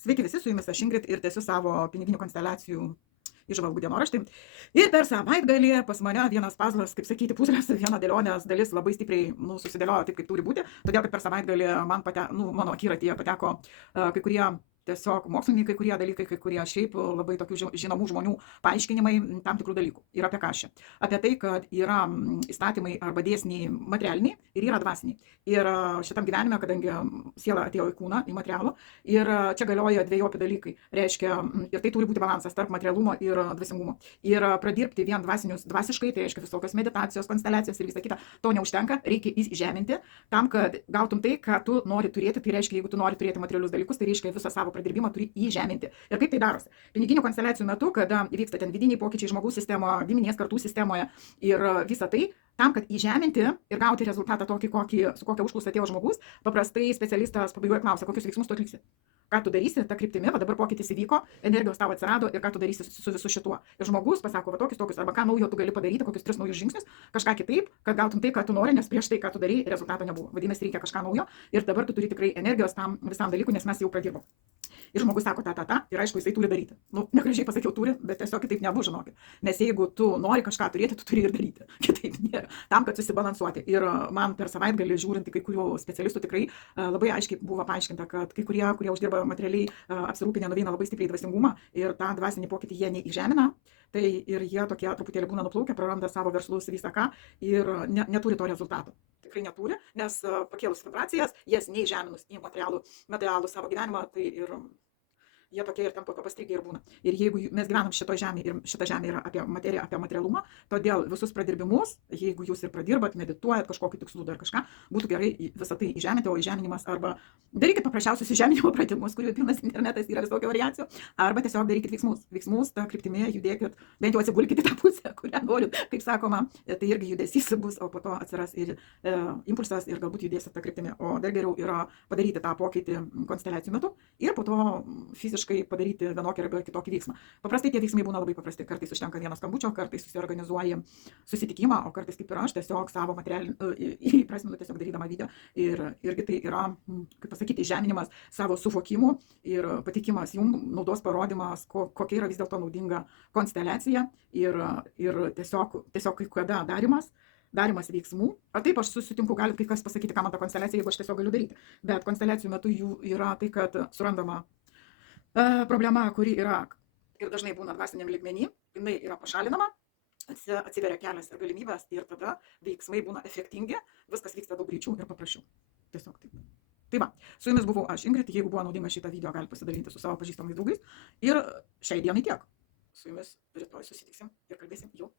Sveiki visi, su jumis aš Ingrid ir tęsiu savo piniginių konsteliacijų įžvalgų dienoraštį. Ir per savaitgalį pas mane vienas pazlas, kaip sakyti, puzlės, viena dėlionės dalis labai stipriai susidėliojo taip, kaip turi būti. Todėl, kad per savaitgalį mano akiratyje pateko kai kurie tiesiog mokslininkai, kai kurie dalykai, kai kurie šiaip labai tokių žinomų žmonių paaiškinimai tam tikrų dalykų. Ir apie ką čia? Apie tai, kad yra įstatymai arba dėsniai materialiniai ir yra dvasiniai. Ir šitam gyvenime, kadangi siela atėjo į kūną, į materialų, ir čia galioja dvejopi dalykai. Reiškia, ir tai turi būti balansas tarp materialumo ir dvasingumo. Ir pradirbti vien dvasiškai, tai reiškia visokios meditacijos, konsteliacijos ir visa kita, to neužtenka, reikia įžeminti tam, kad gautum tai, ką tu nori turėti. Tai reiškia, jeigu tu nori turėti materialius dalykus, tai reiškia visą savo pradirbimą turi įžeminti. Ir kaip tai darosi? Piniginių konsteliacijų metu, kada įvyksta ten vidiniai pokyčiai žmogaus sistemoje, giminės kartų sistemoje ir visa tai, tam, kad įžeminti ir gauti rezultatą tokį, su kokia užklausa atėjo žmogus, paprastai specialistas pabaigoje klausia, kokius veiksmus tu atliksi. Ką tu darysi, ta kryptimi, va dabar pokytis įvyko, energijos tau atsirado ir ką tu darysi su visu šituo. Ir žmogus pasako, va tokius, arba ką naujo tu gali padaryti, kokius 3 naujus žingsnius, kažką kitaip, kad gautum tai, ką tu nori, nes prieš tai, ką tu darai, rezultato nebuvo. Vadinasi, reikia kažką naujo ir dabar tu turi tikrai energijos tam visam dalykui, nes mes jau pradirbom. Ir žmogus sako ir aišku, jisai turi daryti. Negražiai pasakiau turi, bet tiesiog kitaip nebus, žinokit. Nes jeigu tu nori kažką turėti, tu turi ir daryti. Kitaip nėra. Tam, kad susibalansuoti. Ir man per savaitgalį žiūrint į kai kurių specialistų tikrai labai aiškiai buvo paaiškinta, kad kai kurie uždirba materialiai apsirūpinę, nuveina labai stipriai dvasingumą ir tą dvasinį pokytį jie neįžemina. Tai ir jie tokie truputėlį būna nuplaukę, praranda savo verslus visą ką ir neturi to rezultato. Tikrai neturi, nes pakėlus vibracijas, jas neįžeminus į materialų savo gyvenimą, tai ir jie tokie ir tam tokio pastrigę ir būna. Ir jeigu mes gyvenam šitoje žemėje ir šita žemė yra apie materiją, apie materialumą, todėl visus pradirbimus, jeigu jūs ir pradirbat, medituojat kažkokį tikslų dar kažką, būtų gerai visą tai įžeminti, o įžeminimas arba darykit paprasčiausius įžeminimo pratimus, kurių pilnas internetas yra visokių variacijų, arba tiesiog darykit veiksmus, tą kryptimį judėkit, bent jau atsigulkite tą pusę, kurią norit, kaip sakoma, tai irgi judesys bus, o po to atsiras ir impulsas ir galbūt judėsit tą kryptimį. O dar geriau yra padaryti tą pokytį konsteliacijų metu ir po to fiziškai padaryti vienokį arba kitokį veiksmą. Paprastai tie veiksmai būna labai paprasti. Kartais užtenka vieno skambučio, kartais susiorganizuoji susitikimą, o kartais kaip ir aš tiesiog savo materialinį įprasminu tiesiog darydama video. Ir irgi tai yra, kaip pasakyti, žeminimas savo suvokimų ir patikimas jums, naudos parodimas, kokia yra vis dėlto naudinga konsteliacija ir tiesiog kai kada darimas veiksmų. Ar taip aš susitinku, gali kai kas pasakyti, ką man ta konsteliacija, jeigu aš tiesiog galiu daryti. Bet konsteliacijų metu jų yra tai, kad surandama problema, kuri yra ir dažnai būna dvasiniam lygmenį, jinai yra pašalinama, atsiveria kelias ir galimybės ir tada veiksmai būna efektingi, viskas vyksta daug greičiau ir paprasčiau. Tiesiog taip. Tai va, su jumis buvau aš Ingrid, jeigu buvo naudinga šitą video, galite pasidalinti su savo pažįstamais draugais ir šiai dienai tiek. Su jumis rytoj susitiksim ir kalbėsim jau.